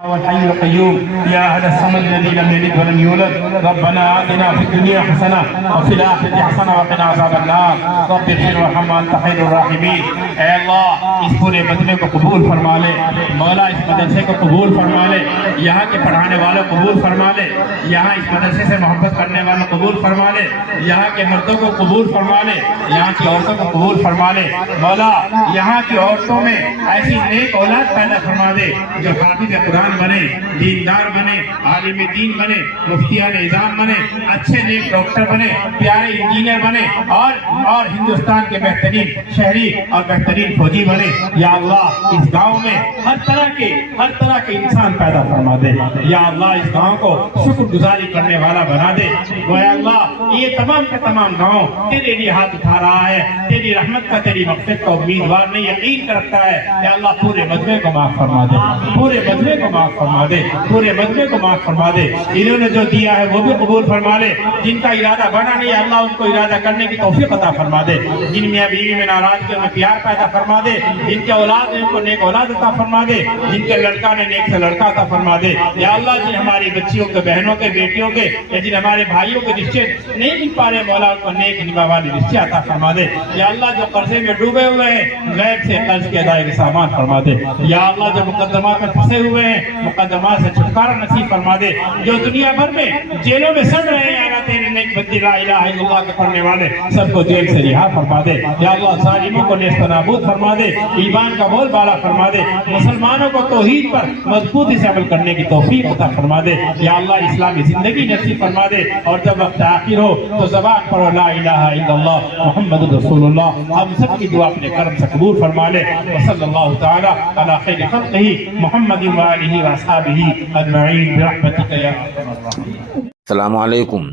والحي القيوم يا أحد الصمد الذي لم يلد ولم يولد ربنا آتنا في الدنيا حسنة وفي الآخرة حسنة وقنا عذاب النار رب اغفر وارحم وأنت خير الراحمين۔ اے اللہ اس پورے مجمع کو قبول فرما لے، مولا اس مدرسے کو قبول فرما لے، یہاں کے پڑھانے والوں کو قبول فرما لے، یہاں اس مدرسے سے محبت کرنے والوں کو قبول فرما لے، یہاں کے مردوں کو قبول فرما لے، یہاں کی عورتوں کو قبول فرما لے۔ مولا یہاں کی عورتوں میں ایسی نیک اولاد پیدا فرما دے جو حافظ قرآن بنے، دیندار بنے، عالم دین بنے، مفتیان نظام بنے، اچھے نیک ڈاکٹر بنے، پیارے انجینئر بنے اور ہندوستان کے بہترین شہری اور بہترین فوجی بنے۔ یا اللہ اس گاؤں میں ہر طرح کے انسان پیدا فرما دے۔ یا اللہ اس گاؤں کو شکر گزاری کرنے والا بنا دے۔ گویا اللہ یہ تمام کے تمام گاؤں تیرے لیے ہاتھ اٹھا رہا ہے، تیری رحمت کا، تیری مغفرت کا امیدوار نہیں، یقین کرتا ہے۔ یا اللہ پورے مجمع کو معاف فرما دے، پورے مجمع کو معاف فرما دے، پورے مجمع کو معاف فرما دے۔ انہوں نے جو دیا ہے وہ بھی قبول فرما لے، جن کا ارادہ بنا نہیں ہے اللہ ان کو ارادہ کرنے کی توفیق عطا فرما دے، جن میاں بیوی میں ناراضگی میں پیار پیدا فرما دے، جن کے اولاد نے ان کو نیک اولاد عطا فرما دے، جن کے لڑکا نے نیک سے لڑکا عطا فرما دے۔ یا اللہ جن ہماری بچیوں کے، بہنوں کے، بیٹیوں کے، یا جن ہمارے بھائیوں کے رشتے نہیں مل پا رہے مولا ان کو نیک نبھا والے رشتے عطا فرما دے۔ یا اللہ جو قرضے میں ڈوبے ہوئے ہیں غیب سے قرض کی ادائیگی سامان فرما دے۔ یا اللہ جو مقدمات میں پھنسے ہوئے ہیں مقدمات سے چھٹکارا نصیب فرما دے، جو دنیا بھر میں جیلوں میں سڑ رہے ہیں اللہ تیرے نیک بندے لا الہ الا اللہ کے پڑھنے والے سب کو جیل سے رہا فرما دے۔ یا اللہ ظالموں کو نیست و نابود فرما دے، ایمان کا بول بالا فرما دے، مسلمانوں کو توحید پر مضبوطی سے عمل کرنے کی توفیق عطا فرما دے۔ یا اللہ اسلامی زندگی نصیب فرما دے، اور جب وقت آخر ہو تو زبان پر لا الہ الا اللہ محمد رسول اللہ ہم سب کی دعا اپنے کرم سے قبول فرما لے۔ وصلی اللہ تعالی علی خیر خلقہ محمد وآلہ واصحابہ اجمعین برحمتک یا ارحم الراحمین۔ السلام علیکم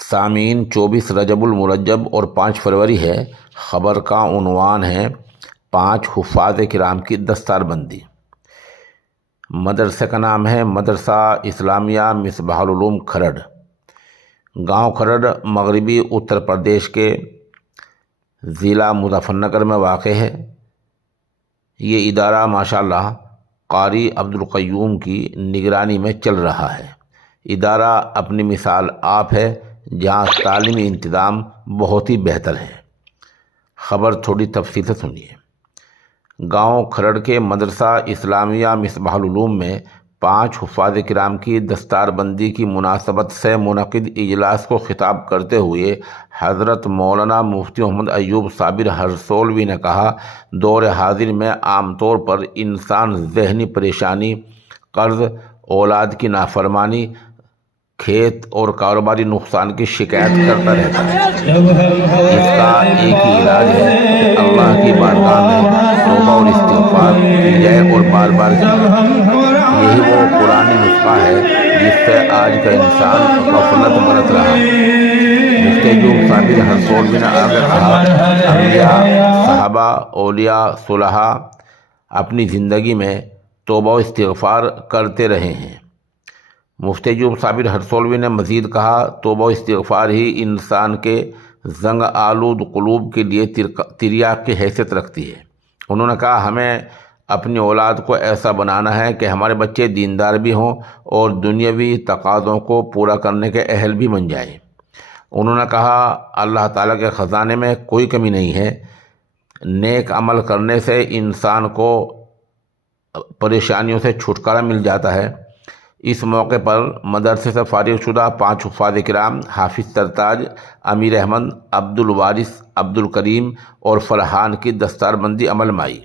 سامعین، 24 رجب المرجب اور 5 فروری ہے۔ خبر کا عنوان ہے 5 حفاظ کرام کی دستار بندی۔ مدرسے کا نام ہے مدرسہ اسلامیہ مصباح العلوم کھرڑ، گاؤں کھرڑ مغربی اتر پردیش کے ضلع مظفر نگر میں واقع ہے۔ یہ ادارہ ماشاءاللہ قاری عبدالقیوم کی نگرانی میں چل رہا ہے۔ ادارہ اپنی مثال آپ ہے جہاں تعلیمی انتظام بہت ہی بہتر ہے۔ خبر تھوڑی تفصیل سے سنیے۔ گاؤں کھرڑ کے مدرسہ اسلامیہ مصباح العلوم میں 5 حفاظ کرام کی دستار بندی کی مناسبت سے منعقد اجلاس کو خطاب کرتے ہوئے حضرت مولانا مفتی محمد ایوب صابر ہرسولوی نے کہا، دور حاضر میں عام طور پر انسان ذہنی پریشانی، قرض، اولاد کی نافرمانی، کھیت اور کاروباری نقصان کی شکایت کرتا رہتا ہے۔ اس کا ایک ہی علاج ہے کہ اللہ کی بارگاہ میں توبہ اور استغفار کی جائے اور بار بار کی جائے۔ یہی وہ قرآنی نسخہ ہے جس سے آج کا انسان غفلت برت رہا ہے۔ مفتی ایوب صابر ہرسولوی نے آگے کہا، انبیاء، صحابہ، اولیاء، صلحاء اپنی زندگی میں توبہ و استغفار کرتے رہے ہیں۔ مفتی ایوب صابر ہرسولوی نے مزید کہا، توبہ و استغفار ہی انسان کے زنگ آلود قلوب کے لیے تریاق کی حیثیت رکھتی ہے۔ انہوں نے کہا، ہمیں اپنی اولاد کو ایسا بنانا ہے کہ ہمارے بچے دیندار بھی ہوں اور دنیاوی تقاضوں کو پورا کرنے کے اہل بھی بن جائیں۔ انہوں نے کہا، اللہ تعالیٰ کے خزانے میں کوئی کمی نہیں ہے۔ نیک عمل کرنے سے انسان کو پریشانیوں سے چھٹکارا مل جاتا ہے۔ اس موقع پر مدرسے سے فارغ شدہ 5 حفاظ کرام حافظ سرتاج، امیر احمد، عبدالوارث، عبدالکریم اور فرحان کی دستار بندی عمل میں آئی۔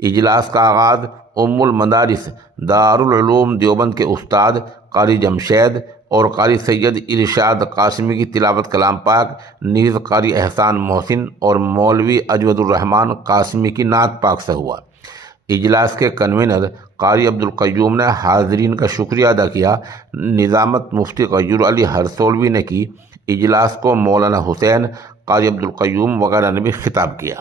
اجلاس کا آغاز ام المدارس دارالعلوم دیوبند کے استاد قاری جمشید اور قاری سید ارشاد قاسمی کی تلاوت کلام پاک، نیز قاری احسان محسن اور مولوی اجود الرحمن قاسمی کی نعت پاک سے ہوا۔ اجلاس کے کنوینر قاری عبدالقیوم نے حاضرین کا شکریہ ادا کیا۔ نظامت مفتی غیور علی ہرسولوی نے کی۔ اجلاس کو مولانا حسین، قاری عبدالقیوم وغیرہ نے بھی خطاب کیا۔